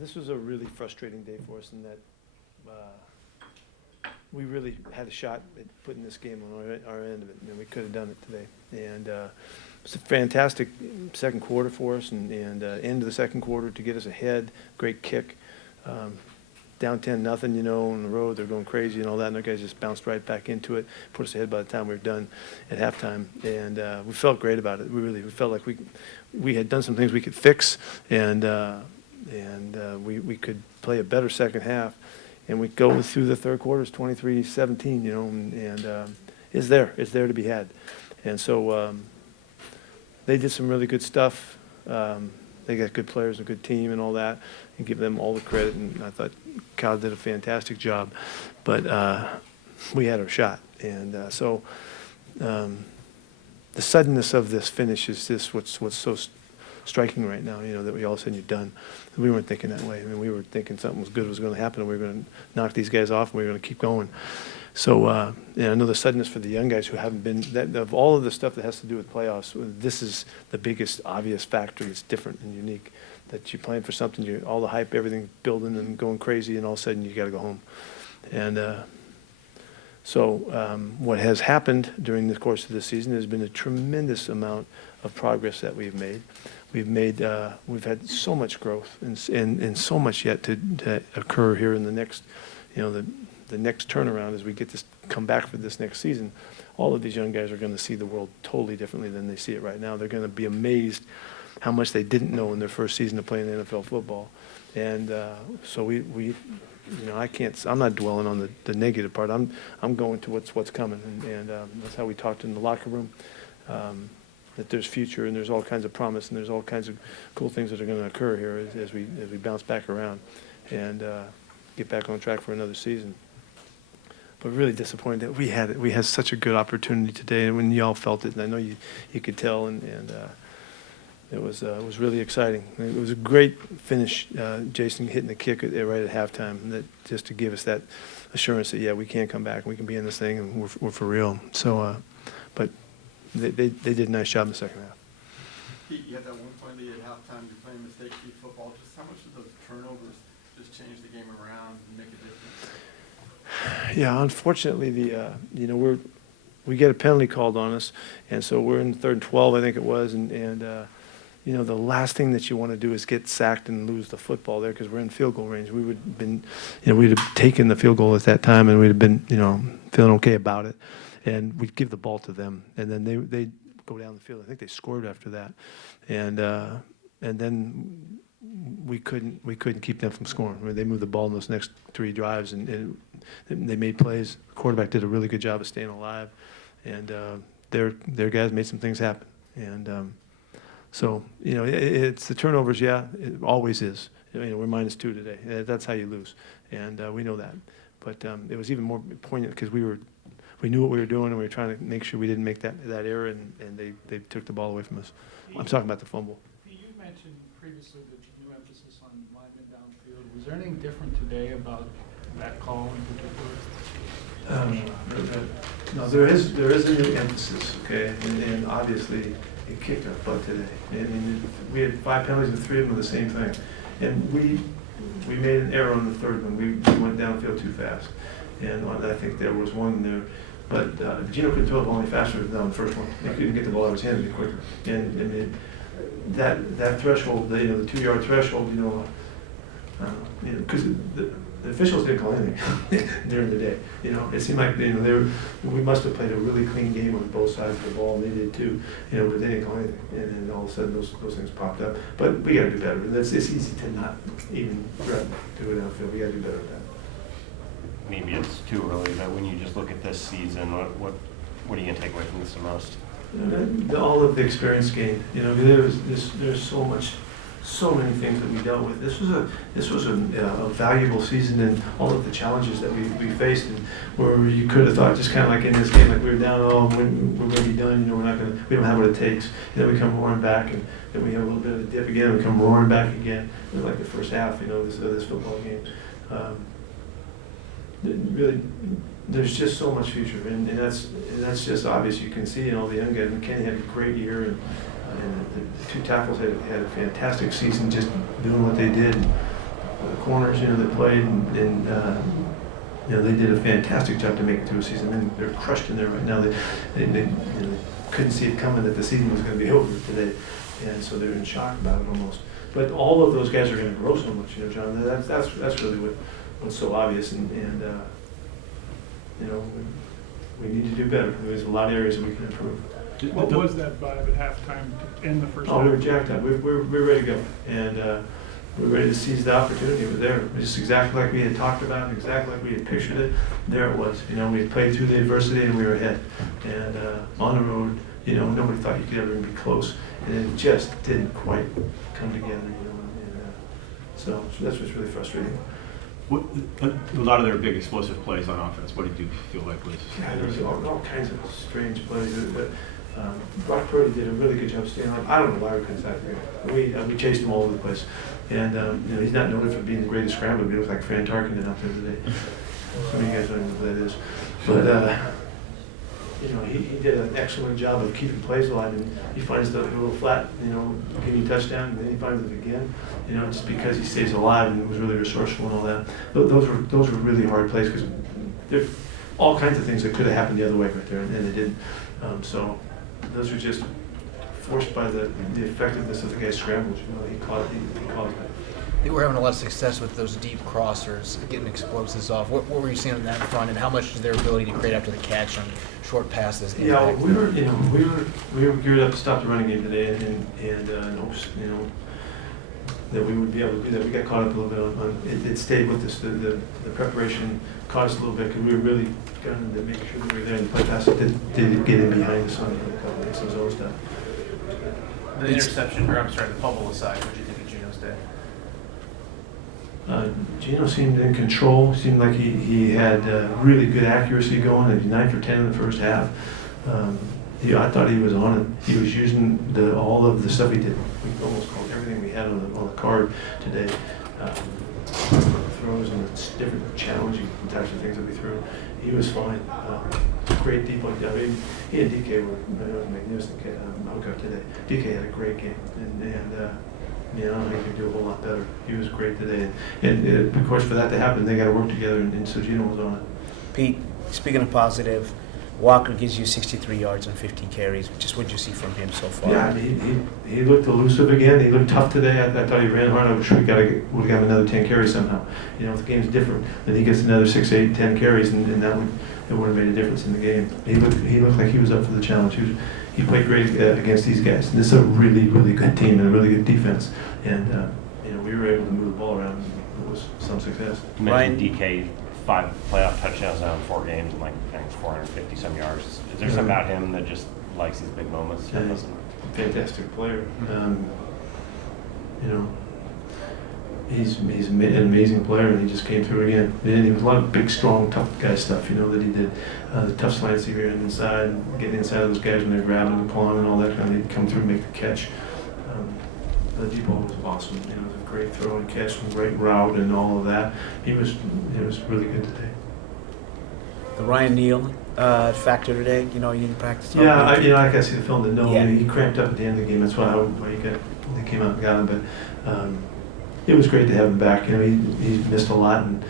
This was a really frustrating day for us in that we really had a shot at putting this game on our end of it, and we could have done it today. And it's a fantastic second quarter for us, and end of the second quarter to get us ahead. Great kick. Down 10-0, you know, on the road, they're going crazy and all that, and the guys just bounced right back into it, put us ahead by the time we were done at halftime, and we felt great about it. We felt like we had done some things we could fix, and we could play a better second half, and we go through the third quarter, it's 23-17, you know, and it's there to be had, and so they did some really good stuff. They got good players, a good team, and all that, and give them all the credit. And I thought Kyle did a fantastic job, but we had our shot. And so the suddenness of this finish is just what's so striking right now. You know, that we all of a sudden you're done. We weren't thinking that way. I mean, we were thinking something good was going to happen, and we were going to knock these guys off, and we were going to keep going. So I know the suddenness for the young guys who haven't been, of all of the stuff that has to do with playoffs, this is the biggest obvious factor that's different and unique, that you're playing for something, all the hype, everything building and going crazy, and all of a sudden you got to go home. And so what has happened during the course of this season has been a tremendous amount of progress that we've made. We've had so much growth and so much yet to occur here in the next, you know, the next turnaround as we get to come back for this next season. All of these young guys are going to see the world totally differently than they see it right now. They're going to be amazed how much they didn't know in their first season of playing NFL football. And so we you know, I'm not dwelling on the negative part. I'm going to what's coming, and that's how we talked in the locker room. That there's future, and there's all kinds of promise, and there's all kinds of cool things that are going to occur here as we bounce back around and get back on track for another season. But really disappointed that we had such a good opportunity today, and when y'all felt it, and I know you could tell, and it was really exciting. It was a great finish, Jason hitting the kick right at halftime, that just to give us that assurance that we can come back, we can be in this thing, and we're for real. So, but they did a nice job in the second half. Pete, you had that one point lead at halftime. You're playing mistake-free football. Just how much did those turnovers just change the game around and make a difference? Yeah, unfortunately, you know, we get a penalty called on us, and so we're in 3rd and 12, I think it was, and you know, the last thing that you want to do is get sacked and lose the football there, because we're in field goal range. We would have been, you know, we'd have taken the field goal at that time, and we'd have been, you know, feeling okay about it, and we'd give the ball to them, and then they go down the field. I think they scored after that, and then we couldn't keep them from scoring. I mean, they moved the ball in those next 3 drives, and they made plays. The quarterback did a really good job of staying alive, and their guys made some things happen. And so, you know, it's the turnovers. Yeah, it always is. You know, we're -2 today. That's how you lose, and we know that. But it was even more poignant because we knew what we were doing, and we were trying to make sure we didn't make that error, and they took the ball away from us. I'm talking about the fumble. You mentioned previously the new emphasis on linemen downfield. Was there anything different today about that call in particular? No, there is a new emphasis, okay, and obviously it kicked our butt today. And we had 5 penalties, and 3 of them were the same thing. And we made an error on the 3rd one. We went downfield too fast, and I think there was one there. But Geno couldn't throw the ball any faster than on the first one. He couldn't get the ball out of his hand any quicker. And I mean, that threshold, you know, the 2-yard threshold, you know, because the officials didn't call anything during the day. You know, it seemed like, you know, we must have played a really clean game on both sides of the ball, and they did too. You know, but they didn't call anything, and then all of a sudden those things popped up. But we got to do better. It's easy to not even threaten to go downfield. We got to do better at that. Maybe it's too early, but when you just look at this season, what are you going to take away from this the most? All of the experience gained. You know, there's so many things that we dealt with. This was a valuable season, and all of the challenges that we faced, and where you could have thought, just kind of like in this game, like we were down, we're going to be done. You know, we don't have what it takes. You know, we come roaring back, and then we have a little bit of a dip again, and we come roaring back again. It was like the first half, you know, this football game. Really, there's just so much future, and that's just obvious. You can see in all the young guys. McKinney had a great year, and the 2 tackles had a fantastic season, just doing what they did. the corners, that played, and they did a fantastic job to make it through a season. And they're crushed in there right now. They couldn't see it coming that the season was going to be over today, and so they're in shock about it almost. But all of those guys are going to grow so much, John. That's really what's so obvious, and we need to do better. There's a lot of areas that we can improve. What was that vibe at halftime in the first half? Oh, we were jacked up. We're ready to go, and we're ready to seize the opportunity. We're there, just exactly like we had talked about, exactly like we had pictured it. There it was. We had played through the adversity, and we were ahead. And on the road, nobody thought you could ever be close, and it just didn't quite come together. So that's what's really frustrating. A lot of their big explosive plays on offense, what did you feel like was? Yeah, there was all kinds of strange plays. Brock Purdy did a really good job staying on. I don't know why we couldn't sack him. We chased him all over the place. And he's not noted for being the greatest scrambler, but he looks like Fran Tarkenton out there today. Some of you guys don't know who that is. But, he did an excellent job of keeping plays alive. And he finds the little flat, give you a touchdown, and then he finds it again, just because he stays alive and was really resourceful and all that. Those were really hard plays because there's all kinds of things that could have happened the other way right there, and they didn't. So those were just forced by the effectiveness of the guy's scrambles. He caused it. They were having a lot of success with those deep crossers, getting explosives off. What were you seeing on that front, and how much is their ability to create after the catch on short passes? Yeah, we were geared up to stop the running game today, and in hopes, that we would be able to do that. We got caught up a little bit on it stayed with us. The preparation caught us a little bit because we were really gunning to make sure that we were there. And the play pass did get in behind us on a couple of some zone stuff. The interception, or I'm sorry, the fumble aside, what do you think of Geno's day? Geno seemed in control. Seemed like he had really good accuracy going. He was 9 for 10 in the first half. I thought he was on it. He was using all of the stuff he did. We almost called everything we had on the card today. Throws and different challenging types of things that we threw. He was fine. Great deep like that. He and DK were magnificent hookup today. DK had a great game, and I don't think he could do a whole lot better. He was great today, and of course for that to happen, they got to work together, and so Geno was on it. Pete, speaking of positive, Walker gives you 63 yards and 15 carries. Just what did you see from him so far? Yeah, he looked elusive again. He looked tough today. I thought he ran hard. I wish we would have got another 10 carries somehow. If the game's different, then he gets another 6, 8, 10 carries, and that would have made a difference in the game. He looked like he was up for the challenge. He played great against these guys. And this is a really, really good team and a really good defense. And we were able to move the ball around. It was some success. You mentioned DK, 5 playoff touchdowns now in 4 games and I think 450 some yards. Is there something about him that just likes these big moments? Yeah, he's a fantastic player. He's an amazing player, and he just came through again. And he was a lot of big, strong, tough guy stuff, that he did. The tough slants he ran inside, getting inside of those guys when they're grabbing and clawing and all that kind of. He'd come through and make the catch. The deep ball was awesome. It was a great throw and catch, and great route, and all of that. It was really good today. The Ryan Neal factor today. You didn't practice. Yeah, I got to see the film. Yeah. He cramped up at the end of the game. That's why they came out and got him. But it was great to have him back. He missed a lot, and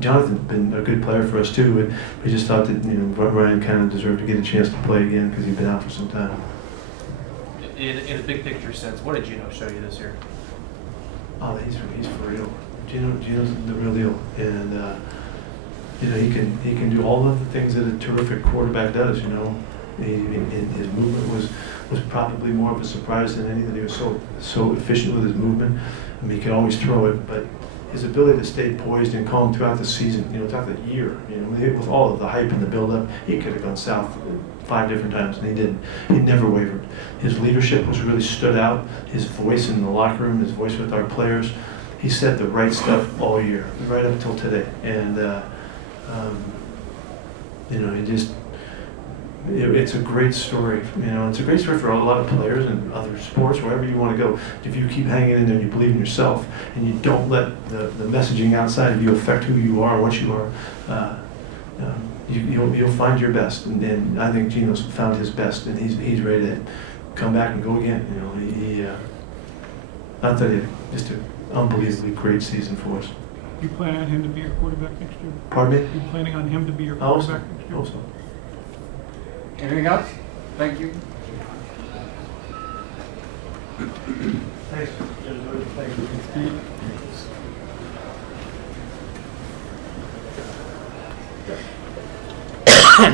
Jonathan's been a good player for us too. But we just thought that Ryan kind of deserved to get a chance to play again because he'd been out for some time. In a big picture sense, what did Geno show you this year? Oh, he's for real. Geno's the real deal, and he can do all of the things that a terrific quarterback does. His movement was probably more of a surprise than anything. He was so efficient with his movement. He could always throw it, but his ability to stay poised and calm throughout the season, throughout the year, with all of the hype and the build-up, he could have gone south 5 different times, and he didn't. He never wavered. His leadership was really stood out. His voice in the locker room, his voice with our players, he said the right stuff all year, right up until today. And it's a great story. It's a great story for a lot of players and other sports, wherever you want to go. If you keep hanging in there and you believe in yourself, and you don't let the messaging outside of you affect who you are, what you are, you'll find your best. And I think Geno's found his best, and he's ready to come back and go again. I thought he had just unbelievably great season for us. You plan on him to be your quarterback next year? Pardon me? You planning on him to be your I hope so. quarterback next I year? hope so. Anything else? Thank you. Thanks. Thank you.